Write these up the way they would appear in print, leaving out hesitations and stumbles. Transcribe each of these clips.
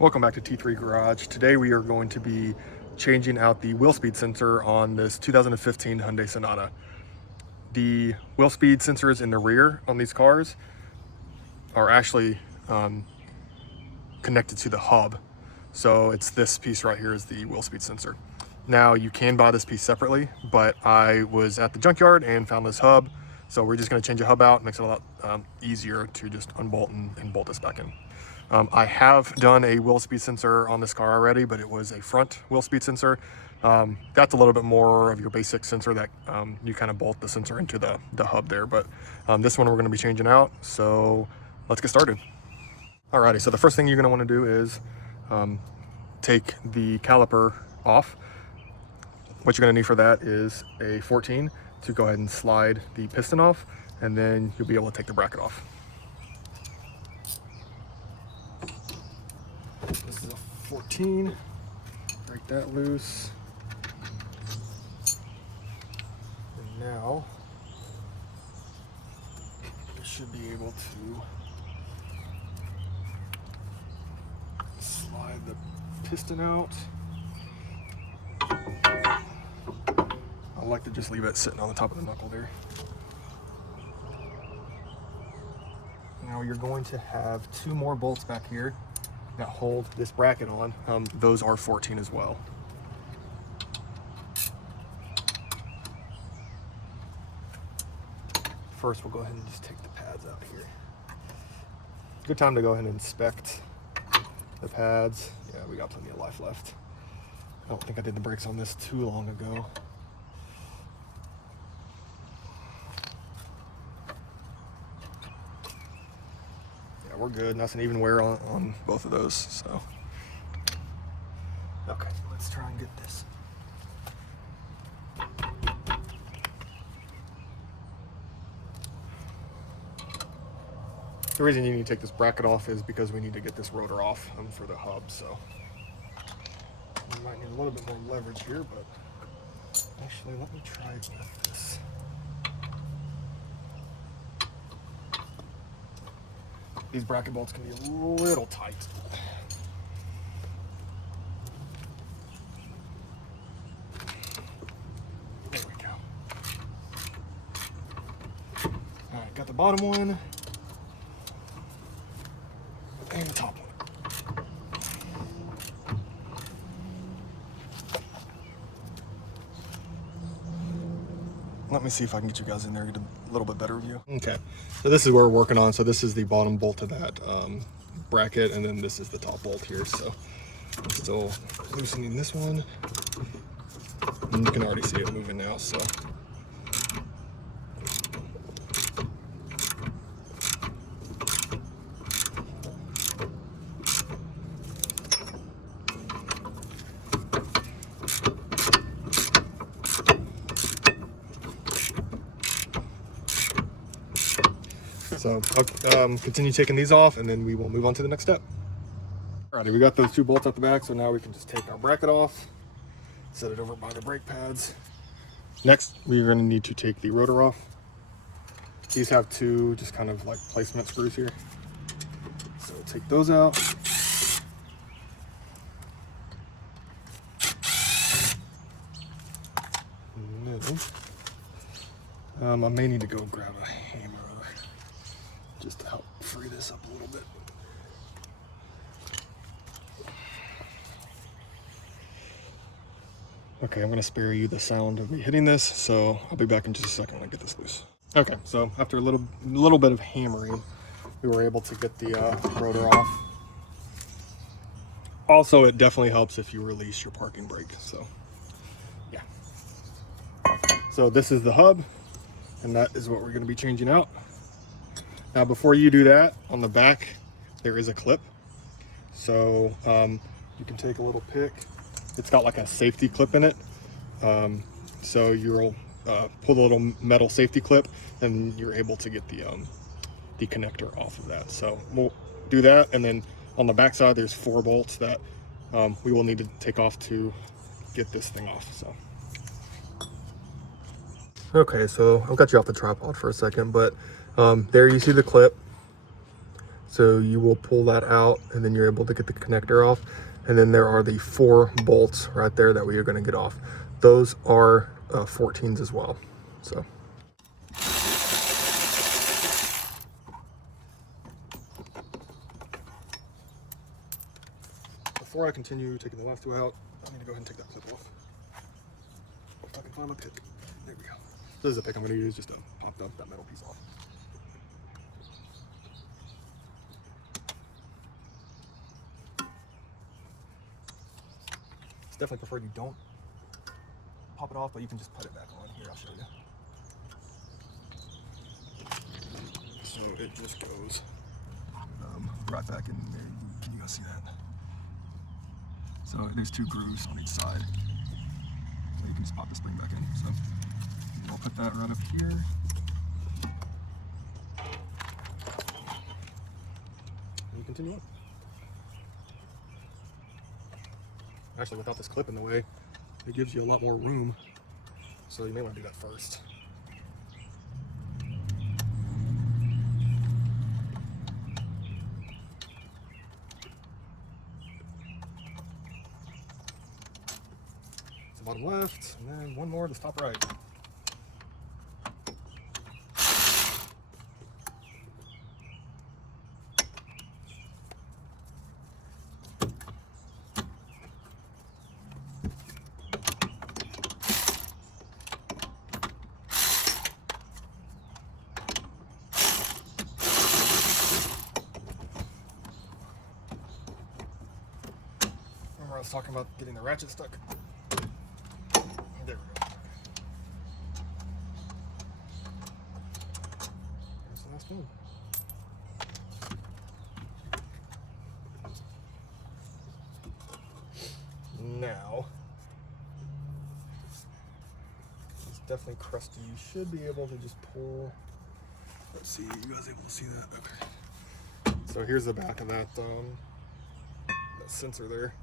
Welcome back to T3 Garage. Today we are going to be changing out the wheel speed sensor on this 2015 Hyundai Sonata. The wheel speed sensors in the rear on these cars are actually connected to the hub. So it's this piece right here is the wheel speed sensor. Now you can buy this piece separately, but I was at the junkyard and found this hub. So we're just gonna change the hub out. It makes it a lot easier to just unbolt and bolt this back in. I have done a wheel speed sensor on this car already, but it was a front wheel speed sensor. That's a little bit more of your basic sensor that you kind of bolt the sensor into the hub there. But this one we're gonna be changing out. So let's get started. Alrighty, so the first thing you're gonna wanna do is take the caliper off. What you're gonna need for that is a 14 to go ahead and slide the piston off, and then you'll be able to take the bracket off. This is a 14, break that loose. And now, you should be able to slide the piston out. I like to just leave it sitting on the top of the knuckle there. Now you're going to have two more bolts back here that hold this bracket on. Those are 14 as well. First, we'll go ahead and just take the pads out here. Good time to go ahead and inspect the pads. Yeah, we got plenty of life left. I don't think I did the brakes on this too long ago. Yeah, we're good. Nice and even wear on both of those. So, okay, let's try and get this. The reason you need to take this bracket off is because we need to get this rotor off for the hub. So we might need a little bit more leverage here, but actually let me try with this. These bracket bolts can be a little tight. There we go. All right, got the bottom one and the top one. Let me see if I can get you guys in there and get a little bit better view. Okay, so this is what we're working on. So this is the bottom bolt of that bracket, and then this is the top bolt here. So I'm still loosening this one, and you can already see it moving now. So I'll continue taking these off, and then we will move on to the next step. Alrighty, we got those two bolts at the back, so now we can just take our bracket off, set it over by the brake pads. Next, we're going to need to take the rotor off. These have two just kind of like placement screws here. So we'll take those out. And then, I may need to go grab a hammer just to help free this up a little bit. Okay, I'm going to spare you the sound of me hitting this, so I'll be back in just a second when I get this loose. Okay, so after a little bit of hammering, we were able to get the rotor off. Also, it definitely helps if you release your parking brake, so yeah. So this is the hub, and that is what we're going to be changing out. Now, before you do that, on the back, there is a clip. So you can take a little pick. It's got like a safety clip in it. So you'll pull the little metal safety clip, and you're able to get the connector off of that. So we'll do that, and then on the back side, there's 4 bolts that we will need to take off to get this thing off. So. Okay, so I've got you off the tripod for a second, but there you see the clip. So you will pull that out and then you're able to get the connector off. And then there are the 4 bolts right there that we are going to get off. Those are 14s as well. So. Before I continue taking the last 2 out, I'm going to go ahead and take that clip off. If I can find my pick. There we go. This is a pick I'm going to use just to pop that metal piece off. It's definitely preferred you don't pop it off, but you can just put it back on. Here, I'll show you. So it just goes right back in there. Can you guys see that? So there's 2 grooves on each side. So you can just pop the spring back in. So I'll put that right up here. And you continue on. Actually, without this clip in the way, it gives you a lot more room. So you may want to do that first. Bottom left, and then 1 more to the top right. Remember I was talking about getting the ratchet stuck? There we go. There's the last one. Now, it's definitely crusty. You should be able to just pull. Let's see, you guys able to see that? Okay. So here's the back of that sensor there.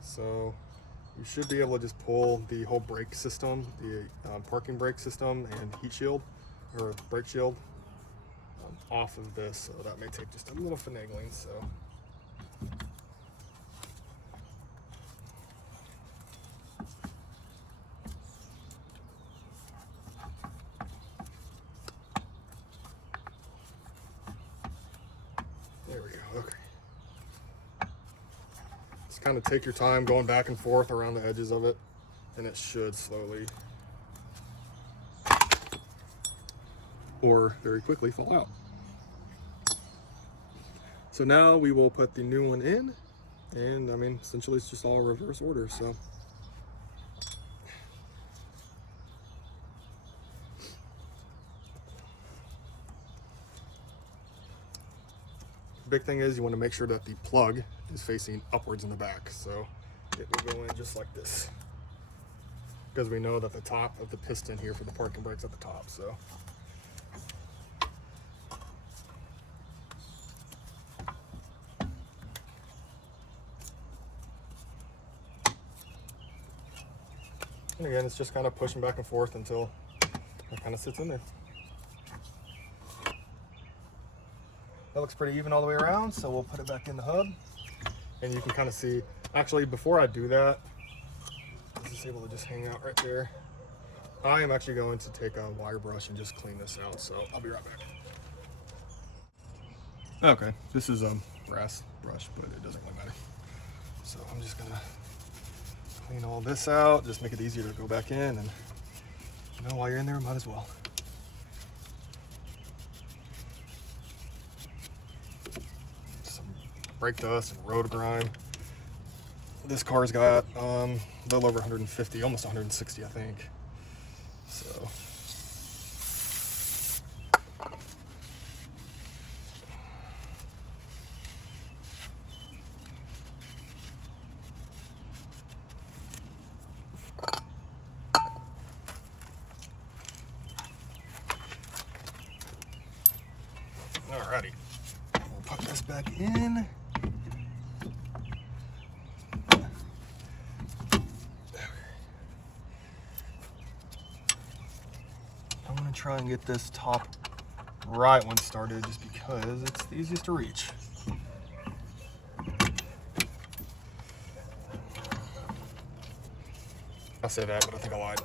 So you should be able to just pull the whole brake system, the parking brake system and heat shield, or brake shield, off of this. So that may take just a little finagling. So. There we go, okay. Just kind of take your time going back and forth around the edges of it, and it should slowly or very quickly fall out. So now we will put the new one in, and I mean, essentially it's just all reverse order, so. Big thing is you want to make sure that the plug is facing upwards in the back, so it will go in just like this, because we know that the top of the piston here for the parking brake's at the top. So and again, it's just kind of pushing back and forth until it kind of sits in there. That looks pretty even all the way around, so we'll put it back in the hub. And you can kind of see, actually before I do that, I'm just able to just hang out right there. I am actually going to take a wire brush and just clean this out, so I'll be right back. Okay, this is a brass brush, but it doesn't really matter. So I'm just gonna clean all this out, just make it easier to go back in, and you know, while you're in there, might as well. Brake dust and road grime. This car's got a little over 150, almost 160, I think. So. Alrighty, we'll put this back in. Try and get this top right one started just because it's the easiest to reach. I say that, but I think I lied.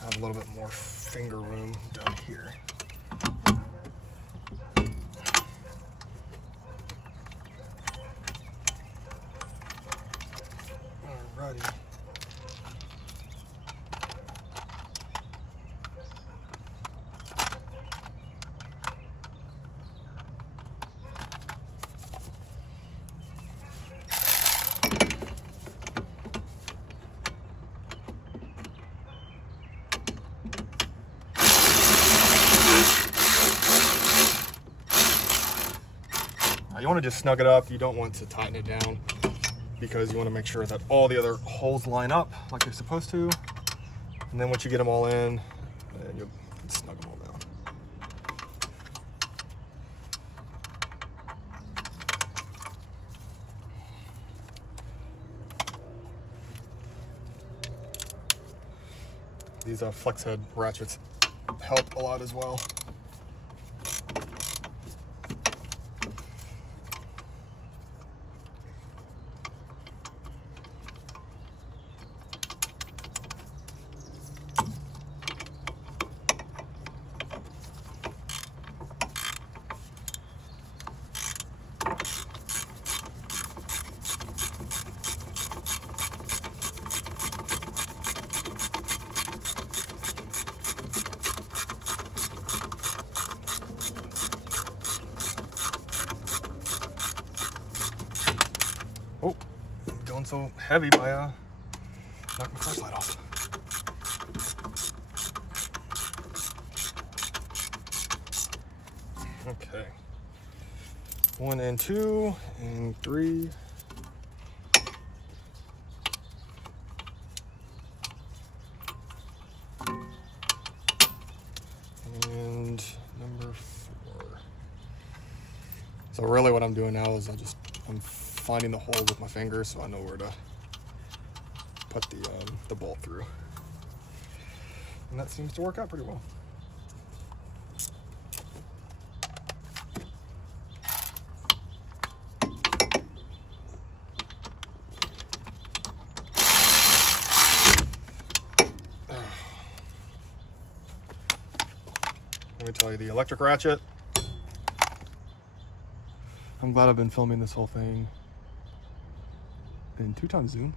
I have a little bit more finger room down here. Alrighty. You want to just snug it up. You don't want to tighten it down because you want to make sure that all the other holes line up like they're supposed to. And then once you get them all in, then you'll snug them all down. These flex head ratchets help a lot as well. Oh, I'm going so heavy by knocked my flashlight off. Okay. 1 and 2 and 3. And number 4. So really what I'm doing now is I'm finding the hole with my finger so I know where to put the bolt through. And that seems to work out pretty well. Let me tell you, the electric ratchet, I'm glad I've been filming this whole thing in 2x zoom.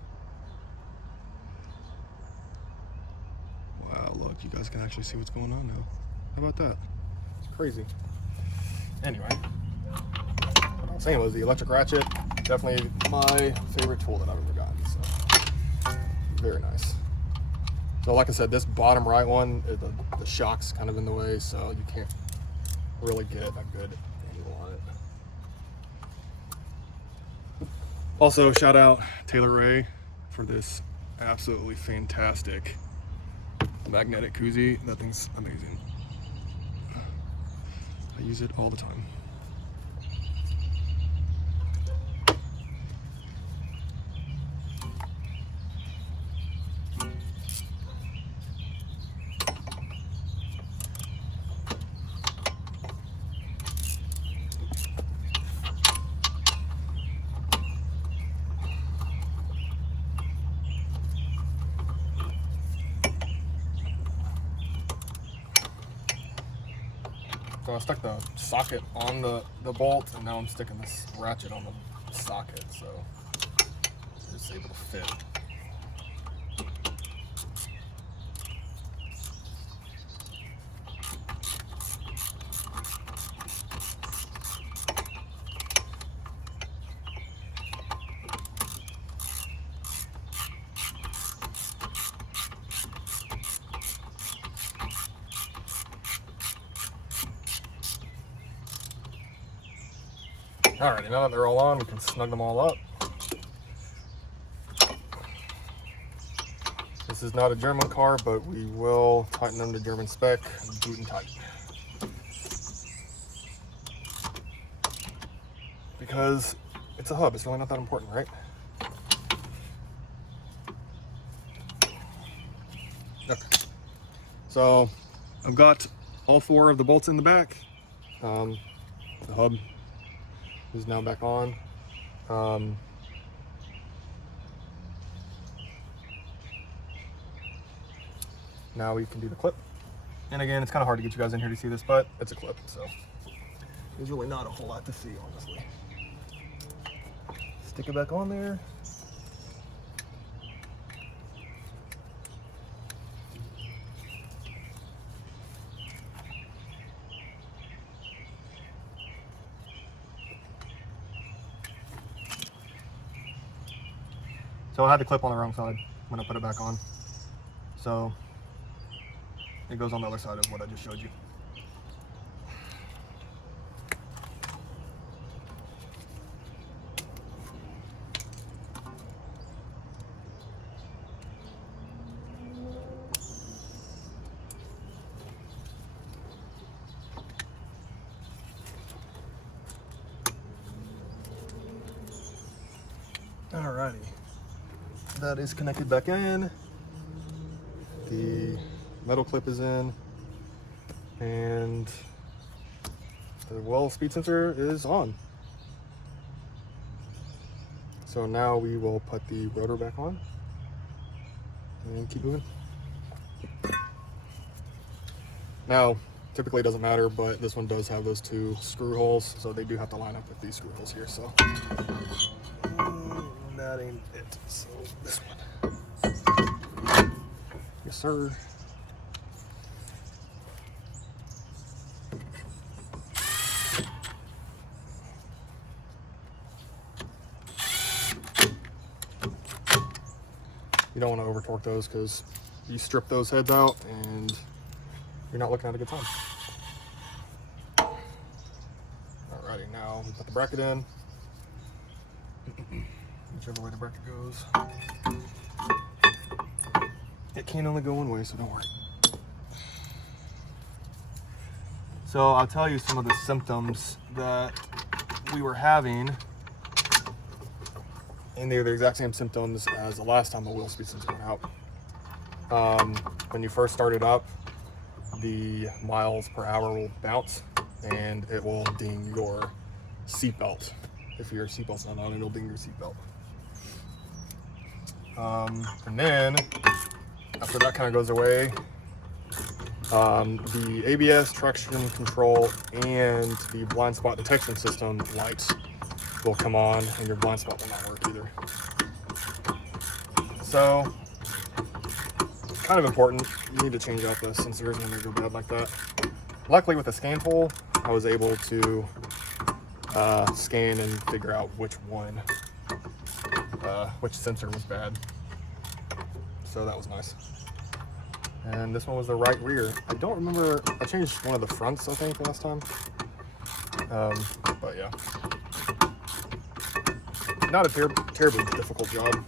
Wow, look, you guys can actually see what's going on now. How about that? It's crazy. Anyway, what I was saying was the electric ratchet, definitely my favorite tool that I've ever gotten, so very nice. So like I said, this bottom right one, the shock's kind of in the way, so you can't really get a good angle on it. Also, shout out Taylor Ray for this absolutely fantastic magnetic koozie. That thing's amazing. I use it all the time. So I stuck the socket on the bolt, and now I'm sticking this ratchet on the socket, so it's able to fit. Alrighty, now that they're all on, we can snug them all up. This is not a German car, but we will tighten them to German spec, boot tight. Because it's a hub, it's really not that important, right? Okay. So I've got all 4 of the bolts in the back. The hub is now back on. Now we can do the clip. And again, it's kind of hard to get you guys in here to see this, but it's a clip, so there's really not a whole lot to see, honestly. Stick it back on there. So I had the clip on the wrong side when I put it back on. So it goes on the other side of what I just showed you. Alrighty, that is connected back in. The metal clip is in, and the well speed sensor is on. So now we will put the rotor back on and keep moving. Now, typically it doesn't matter, but this one does have those 2 screw holes, so they do have to line up with these screw holes here. So that ain't it. So this one. Yes, sir. You don't want to over torque those because you strip those heads out and you're not looking at a good time. Alrighty, now we put the bracket in. Whichever way the bracket goes. It can only go one way, so don't worry. So I'll tell you some of the symptoms that we were having, and they're the exact same symptoms as the last time the wheel speed sensor went out. When you first start it up, the miles per hour will bounce and it will ding your seatbelt. If your seatbelt's not on, it'll ding your seatbelt. And then after that kind of goes away, the ABS, traction control, and the blind spot detection system lights will come on and your blind spot will not work either. So, kind of important, you need to change out the sensors when they go bad like that. Luckily with the scan tool, I was able to scan and figure out which sensor was bad. So that was nice. And this one was the right rear. I don't remember, I changed one of the fronts, I think, last time. But yeah. Not a terribly difficult job.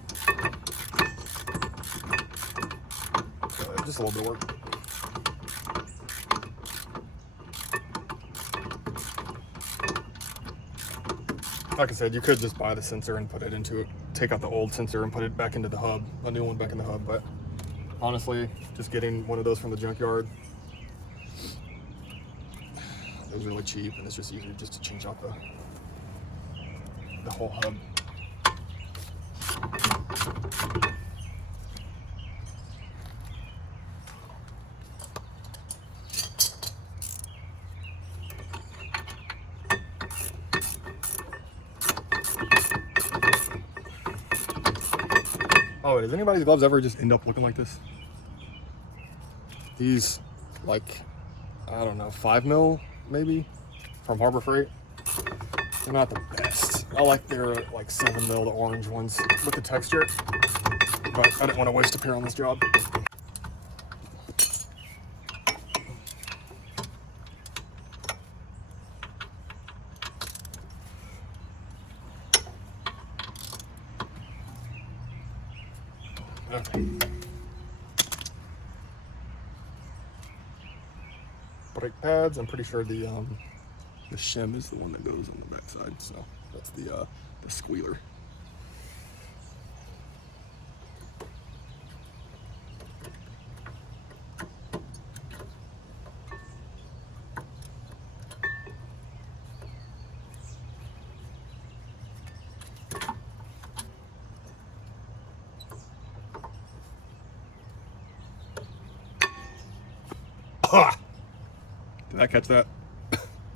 Just a little bit of work. Like I said, you could just buy the sensor and put it into it, take out the old sensor and put it back into the hub, a new one back in the hub, but honestly, just getting one of those from the junkyard, it was really cheap, and it's just easier just to change out the whole hub. Oh, does anybody's gloves ever just end up looking like this? These, like, I don't know, 5 mil maybe from Harbor Freight. They're not the best. I like their like 7 mil, the orange ones with the texture, but I didn't want to waste a pair on this job. Okay. Brake pads, I'm pretty sure the shim is the one that goes on the backside, so that's the squealer. Did I catch that?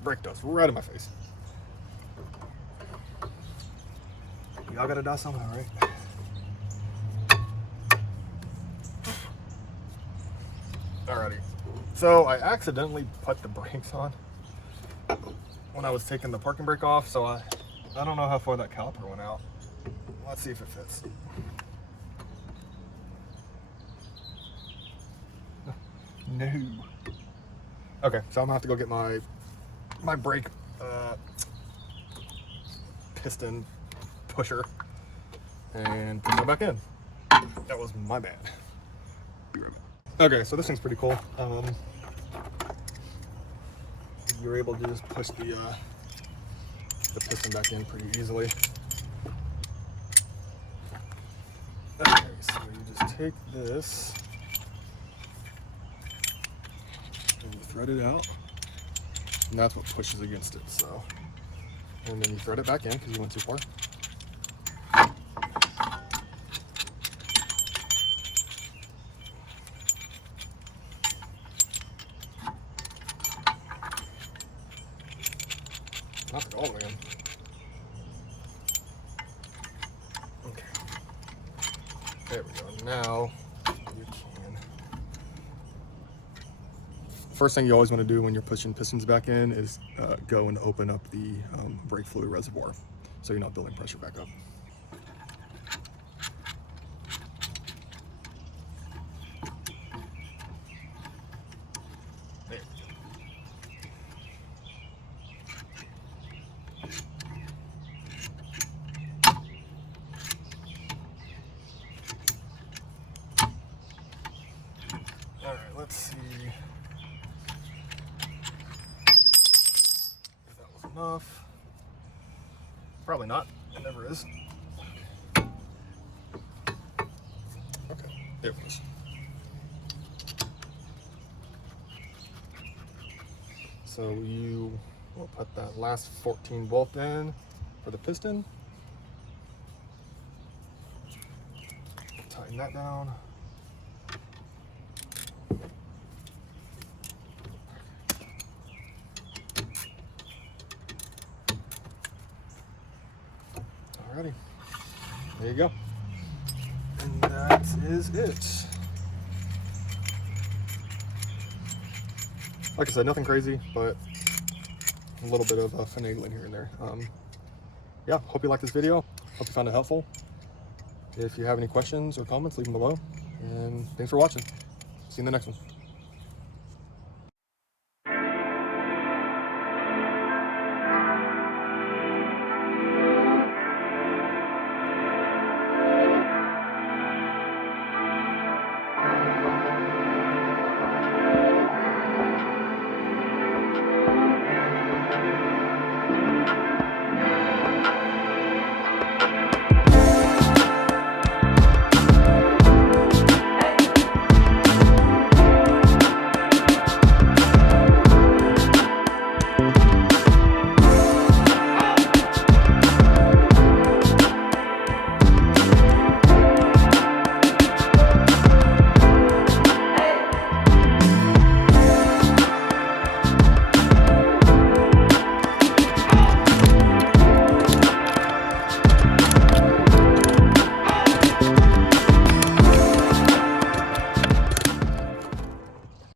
Brake dust right in my face. Y'all gotta die somehow, right? Alrighty. So I accidentally put the brakes on when I was taking the parking brake off, so I don't know how far that caliper went out. Let's see if it fits. No. Okay, so I'm gonna have to go get my brake piston pusher and put it back in. That was my bad. Be right back. Okay, so this thing's pretty cool. You're able to just push the piston back in pretty easily. Okay, so you just take this and you thread it out, and that's what pushes against it. So, and then you thread it back in because you went too far. Not at all, man. Okay. There we go. Now you can. First thing you always want to do when you're pushing pistons back in is go and open up the brake fluid reservoir so you're not building pressure back up. There. All right, let's see if that was enough. Probably not. It never is. Okay, there it is. So you will put that last 14 bolt in for the piston. Tighten that down. Alrighty, there you go. And that is it. Like I said, nothing crazy, but a little bit of finagling here and there. Yeah, hope you liked this video. Hope you found it helpful. If you have any questions or comments, leave them below. And thanks for watching. See you in the next one.